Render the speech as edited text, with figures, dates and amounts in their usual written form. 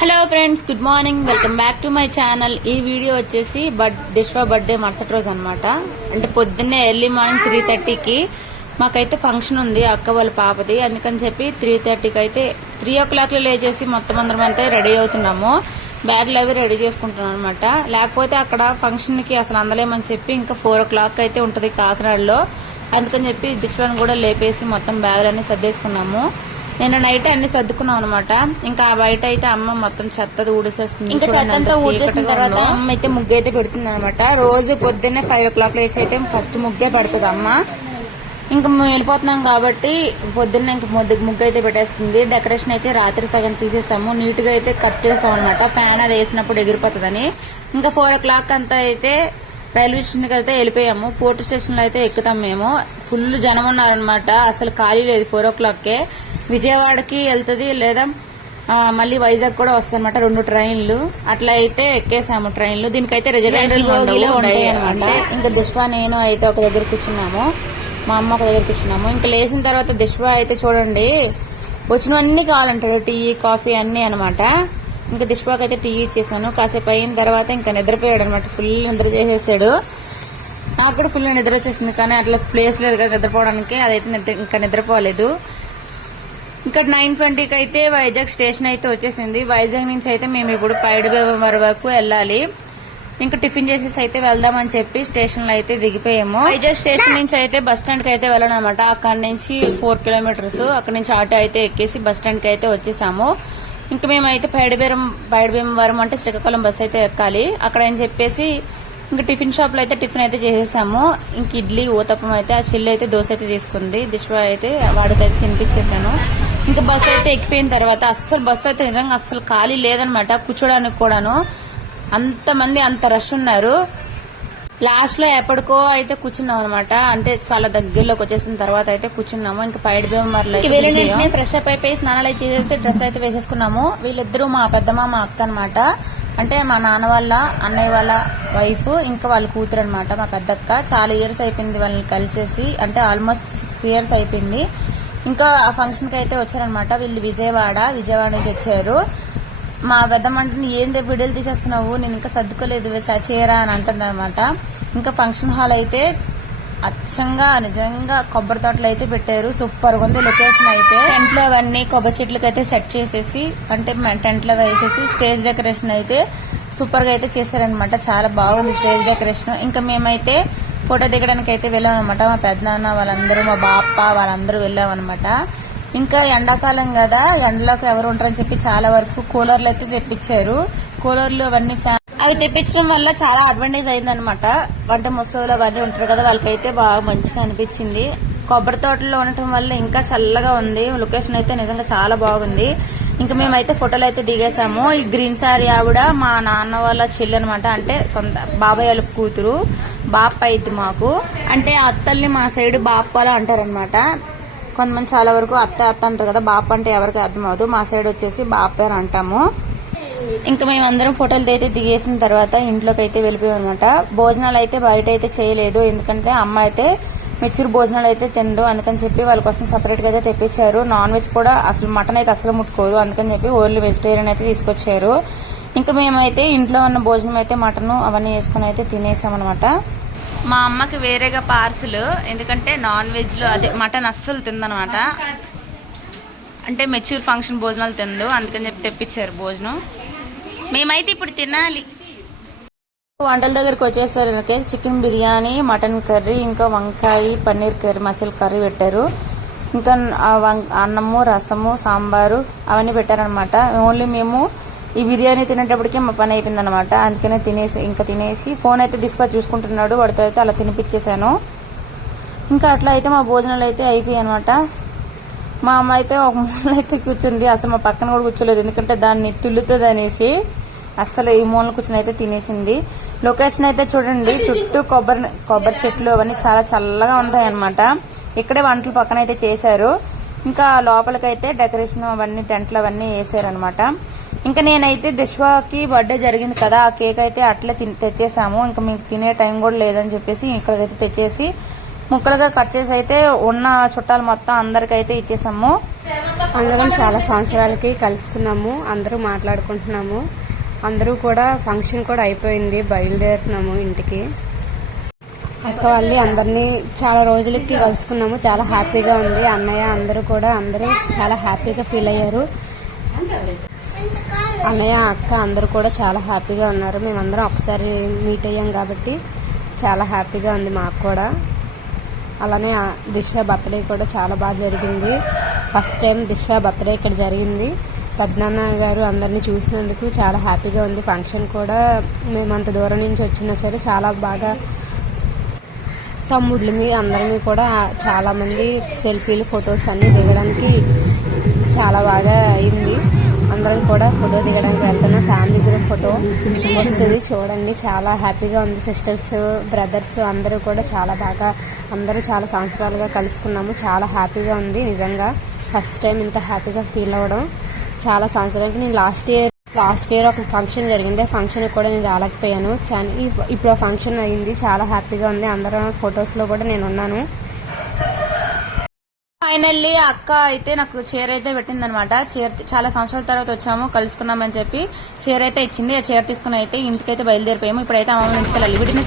Hello friends, good morning. Welcome back to my channel. ఈ video వచ్చేసి దిశ్వా birthday మరుసటి రోజు అనమాట. అంటే పొద్దున్నే ఎర్లీ మార్నింగ్ 3:30కి మాకైతే ఫంక్షన్ ఉంది అక్క వాళ్ళ పాపది. అందుకని చెప్పి 3:30కి అయితే 3 o'clock లేచేసి మొత్తం అందరం అయితే రెడీ అవుతున్నాము. బ్యాగ్లు అవి రెడీ చేసుకుంటున్నాం అనమాట. లేకపోతే అక్కడ ఫంక్షన్ కి అసలు అందలేమని చెప్పి ఇంకా 4 o'clock అయితే ఉంటది కాకినాడలో. అందుకని చెప్పి దిశ్వాని కూడా లేపేసి మొత్తం బ్యాగులన్నీ సర్దేసుకున్నాము. నేను నైట్ అన్ని సర్దుకున్నాం అనమాట. ఇంకా బయట అయితే అమ్మ మొత్తం చెత్త ఊడిసేస్తుంది. ఇంకా చెత్త అంతా ఊడిసిన తర్వాత అమ్మ అయితే ముగ్గు అయితే పెడుతుంది అనమాట. రోజు పొద్దున్నే 5 o'clock లేచి అయితే ఫస్ట్ ముగ్గే పెడుతుంది అమ్మ. ఇంకా మేము వెళ్ళిపోతున్నాం కాబట్టి పొద్దున్నే ఇంకా ముగ్గు అయితే పెట్టేస్తుంది. డెకరేషన్ అయితే రాత్రి సగం తీసేసాము. నీట్ గా అయితే కట్ చేసాం అనమాట. ఫ్యాన్ అది వేసినప్పుడు ఎగిరిపోతుందని. ఇంకా 4 o'clock అంతా అయితే రైల్వే స్టేషన్ కి అయితే వెళ్ళిపోయాము. పోర్ట్ స్టేషన్ లో అయితే ఎక్కుతాం మేము. ఫుల్ జనం ఉన్నారనమాట. అసలు ఖాళీ లేదు. 4 o'clock విజయవాడకి వెళ్తుంది, లేదా మళ్ళీ వైజాగ్ కూడా వస్తుంది అనమాట. 2 ట్రైన్లు అట్లా అయితే ఎక్కేసాము ట్రైన్లు. దీనికైతే రిజర్వేషన్ ఉంటాయి అనమాట. ఇంకా దిశ్వా నేను అయితే ఒక దగ్గర కూర్చున్నాము, మా అమ్మ ఒక దగ్గర కూర్చున్నాము. ఇంకా లేచిన తర్వాత దిశ్వా అయితే చూడండి వచ్చినవన్నీ కావాలంటాడు. టీ కాఫీ అన్ని అనమాట. ఇంకా దిశ్వాకి అయితే టీ ఇచ్చేసాను. కాసేపు అయిన తర్వాత ఇంకా నిద్రపోయాడు అనమాట. ఫుల్ నిద్ర చేసేసాడు. నాకు కూడా ఫుల్ నిద్ర వచ్చేసింది, కానీ అట్లా ప్లేస్ లేదు కదా నిద్రపోవడానికి. అదైతే ఇంకా నిద్రపోలేదు. ఇంకా 9:20కి అయితే వైజాగ్ స్టేషన్ అయితే వచ్చేసింది. వైజాగ్ నుంచి అయితే మేము ఇప్పుడు పైడిబేవం వరకు వెళ్ళాలి. ఇంకా టిఫిన్ చేసేసి అయితే వెళ్దామని చెప్పి స్టేషన్ లో అయితే దిగిపోయాము. వైజాగ్ స్టేషన్ నుంచి అయితే బస్ స్టాండ్ కి అయితే వెళ్ళాను అనమాట. అక్కడ నుంచి 4 kilometers. అక్కడ నుంచి ఆటో అయితే ఎక్కేసి బస్ స్టాండ్ కి అయితే వచ్చేసాము. ఇంకా మేమైతే పైడిబేమవరం అంటే శ్రీకాకుళం బస్ అయితే ఎక్కాలి. అక్కడ అని చెప్పేసి ఇంకా టిఫిన్ షాప్ లో అయితే టిఫిన్ అయితే చేసేసాము. ఇంక ఇడ్లీ ఊతప్పం అయితే ఆ చెల్లి అయితే దోశ అయితే తీసుకుంది. దిశ్వా అయితే వాడికైతే తినిపించేసాను. ఇంకా బస్ అయితే ఎక్కిపోయిన తర్వాత అస్సలు బస్ అయితే నిజంగా అస్సలు ఖాళీ లేదనమాట. కూర్చోడానికి కూడాను అంతమంది, అంత రష్ ఉన్నారు. లాస్ట్ లో ఎప్పటికో అయితే కూర్చున్నాం అనమాట. అంటే చాలా దగ్గరలోకి వచ్చేసిన తర్వాత అయితే కూర్చున్నాము. ఇంకా పైడిబేమవరంలో వెళ్ళిన ఫ్రెష్ అప్ అయిపోయి స్నానాలు అయితే చేసేసి డ్రెస్ అయితే వేసేసుకున్నాము. వీళ్ళిద్దరూ మా పెద్దమ్మ మా అక్క అనమాట. అంటే మా నాన్న వాళ్ళ అన్నయ్య వాళ్ళ వైఫ్, ఇంకా వాళ్ళ కూతురు అనమాట మా పెద్దక్క. చాలా ఇయర్స్ అయిపోయింది వాళ్ళని కలిసేసి, అంటే ఆల్మోస్ట్ 6 years అయిపోయింది. ఇంకా ఆ ఫంక్షన్ కి అయితే వచ్చారనమాట. వీళ్ళు విజయవాడ నుంచి వచ్చారు. మా పెద్దమ్మ అంటే ఏంటి వీడియోలు తీసేస్తున్నావు, నేను ఇంకా సర్దుకోలేదు చేయరా అని అంటుంది అనమాట. ఇంకా ఫంక్షన్ హాల్ అయితే అచ్చంగా నిజంగా కొబ్బరి తోటలు అయితే పెట్టారు. సూపర్ గా ఉంది లొకేషన్ అయితే. టెంట్ లో అవన్నీ కొబ్బరి చెట్లకి అయితే సెట్ చేసేసి, అంటే టెంట్ లో వేసేసి స్టేజ్ డెకరేషన్ అయితే సూపర్ గా అయితే చేశారనమాట. చాలా బాగుంది స్టేజ్ డెకరేషన్. ఇంకా మేమైతే ఫోటో దిగడానికి అయితే వెళ్ళాం అనమాట. మా పెద్దనాన్న వాళ్ళందరూ, మా బాప్ప వాళ్ళందరూ వెళ్ళాం అనమాట. ఇంకా ఎండాకాలం కదా, ఎండలోకి ఎవరు ఉంటారని చెప్పి చాలా వరకు కూలర్లు అయితే తెప్పించారు. కూలర్లు అవన్నీ అవి తెప్పించడం వల్ల చాలా అడ్వాంటేజ్ అయిందనమాట. అంటే ముసలి అవన్నీ ఉంటారు కదా, వాళ్ళకైతే బాగా మంచిగా అనిపించింది. కొబ్బరి తోటలో ఉండటం వల్ల ఇంకా చల్లగా ఉంది. లొకేషన్ అయితే నిజంగా చాలా బాగుంది. ఇంకా మేమైతే ఫోటోలు అయితే దిగేసాము. ఈ గ్రీన్ సారీ ఆవిడ మా నాన్న వాళ్ళ చెల్లి అనమాట. అంటే సొంత బాబాయ్ వాళ్ళ కూతురు. బాప్ప అయింది మాకు. అంటే అత్తల్ని మా సైడ్ బాప్పాల అంటారనమాట. కొంతమంది చాలా వరకు అత్త అంటారు కదా, బాప్ప అంటే ఎవరికి అర్థం అవ్వదు. మా సైడ్ వచ్చేసి బాప్ప అని అంటాము. ఇంకా మేమందరం ఫోటోలు అయితే దిగేసిన తర్వాత ఇంట్లోకి అయితే వెళ్ళిపోయాం అనమాట. భోజనాలు అయితే బయట అయితే చేయలేదు, ఎందుకంటే అమ్మ అయితే మెచ్యూర్ భోజనాలు అయితే తిందు. అందుకని చెప్పి వాళ్ళ కోసం సపరేట్ గా అయితే తెప్పించారు. నాన్ వెజ్ కూడా అసలు మటన్ అయితే అసలు ముట్టుకోదు. అందుకని చెప్పి ఓన్లీ వెజిటేరియన్ అయితే తీసుకొచ్చారు. ఇంకా మేమైతే ఇంట్లో ఉన్న భోజనం అయితే మటన్ అవన్నీ వేసుకుని అయితే తినేసాం అనమాట. మా అమ్మకి వేరేగా పార్సిల్, ఎందుకంటే నాన్ వెజ్ లో అదే మటన్ అస్సలు తిందనమాట. అంటే మెచ్యూర్ ఫంక్షన్ భోజనాలు తిందు, అందుకని చెప్పి తెప్పించారు భోజనం. మేమైతే ఇప్పుడు తినాలి. వంటల దగ్గరకు వచ్చేసరికి చికెన్ బిర్యానీ, మటన్ కర్రీ, ఇంకా వంకాయ పన్నీర్ కర్రీ, మసాలా కర్రీ పెట్టారు. ఇంకా అన్నము, రసము, సాంబారు అవన్నీ పెట్టారనమాట. ఓన్లీ మేము ఈ బిర్యానీ తినేటప్పటికే మా పని అయిపోయింది అనమాట. అందుకనే తినేసి ఫోన్ అయితే తీసుకొని చూసుకుంటున్నాడు. వాడితో అయితే అలా తినిపించేశాను. ఇంకా అట్లా అయితే మా భోజనాలు అయితే అయిపోయాయి అనమాట. మా అమ్మ అయితే ఒక మూల అయితే కూర్చుంది. అసలు మా పక్కన కూడా కూర్చోలేదు, ఎందుకంటే దాన్ని తుల్లుతుంది అనేసి. అస్సలు ఈ మూల కూర్చొని అయితే తినేసింది. లొకేషన్ అయితే చూడండి, చుట్టూ కొబ్బరి చెట్లు అవన్నీ చాలా చల్లగా ఉంటాయి అనమాట. ఇక్కడే వంటలు పక్కన అయితే చేశారు. ఇంకా లోపలికైతే డెకరేషన్ అవన్నీ టెంట్లు అవన్నీ వేసారనమాట. ఇంకా నేనైతే దిశ్వాకి బర్త్డే జరిగింది కదా, ఆ కేక్ అయితే అట్లే తెచ్చేసాము. ఇంకా మీకు తినే టైం కూడా లేదని చెప్పేసి ఇక్కడికైతే తెచ్చేసి ముక్కలుగా కట్ చేసి అయితే ఉన్న చుట్టాలు మొత్తం అందరికైతే ఇచ్చేసాము. అందరం చాలా సంవత్సరాలకి కలుసుకున్నాము, అందరూ మాట్లాడుకుంటున్నాము. అందరూ కూడా ఫంక్షన్ కూడా అయిపోయింది, బయలుదేరుతున్నాము ఇంటికి. అక్క వాళ్ళు అందరినీ చాలా రోజులకి కలుసుకున్నాము, చాలా హ్యాపీగా ఉంది. అన్నయ్య అందరూ చాలా హ్యాపీగా ఫీల్ అయ్యారు. అన్నయ్య అక్క అందరూ కూడా చాలా హ్యాపీగా ఉన్నారు. మేమందరం ఒకసారి మీట్ అయ్యాం కాబట్టి చాలా హ్యాపీగా ఉంది మాకు కూడా. అలానే దిశ్వ బర్త్డే కూడా చాలా బాగా జరిగింది. ఫస్ట్ టైం దిశ్వ బర్త్డే ఇక్కడ జరిగింది. పెద్దనాన్న గారు అందరినీ చూసినందుకు చాలా హ్యాపీగా ఉంది. ఫంక్షన్ కూడా మేము అంత దూరం నుంచి వచ్చినా సరే చాలా బాగా తమ్ముళ్ళమి అందరినీ కూడా చాలామంది సెల్ఫీలు ఫొటోస్ అన్నీ దిగడానికి చాలా బాగా అయింది. అందరం కూడా ఫోటో దిగడానికి వెళ్తున్నాం. ఫ్యామిలీ గ్రూప్ ఫోటో వస్తుంది చూడండి, చాలా హ్యాపీగా ఉంది. సిస్టర్స్ బ్రదర్స్ అందరూ కూడా అందరూ చాలా సంవత్సరాలుగా కలుసుకున్నాము. చాలా హ్యాపీగా ఉంది నిజంగా. ఫస్ట్ టైం ఇంత హ్యాపీగా ఫీల్ అవ్వడం. చాలా సంవత్సరాలకి నేను లాస్ట్ ఇయర్ ఒక ఫంక్షన్ జరిగింది, ఆ ఫంక్షన్ కూడా నేను రాలేకపోయాను. ఇప్పుడు ఆ ఫంక్షన్ అయింది, చాలా హ్యాపీగా ఉంది. అందరం ఫొటోస్లో కూడా నేను ఉన్నాను. ఫైనల్లీ అక్క అయితే నాకు చీర అయితే పెట్టింది అనమాట. చీర చాలా సంవత్సరాల తర్వాత వచ్చాము, కలుసుకున్నామని చెప్పి చీర అయితే ఇచ్చింది. ఆ చీర తీసుకుని అయితే ఇంటికైతే బయలుదేరిపోయాము. ఇప్పుడైతే అమ్మ ఇంటికి వెళ్ళాలి. వీటిని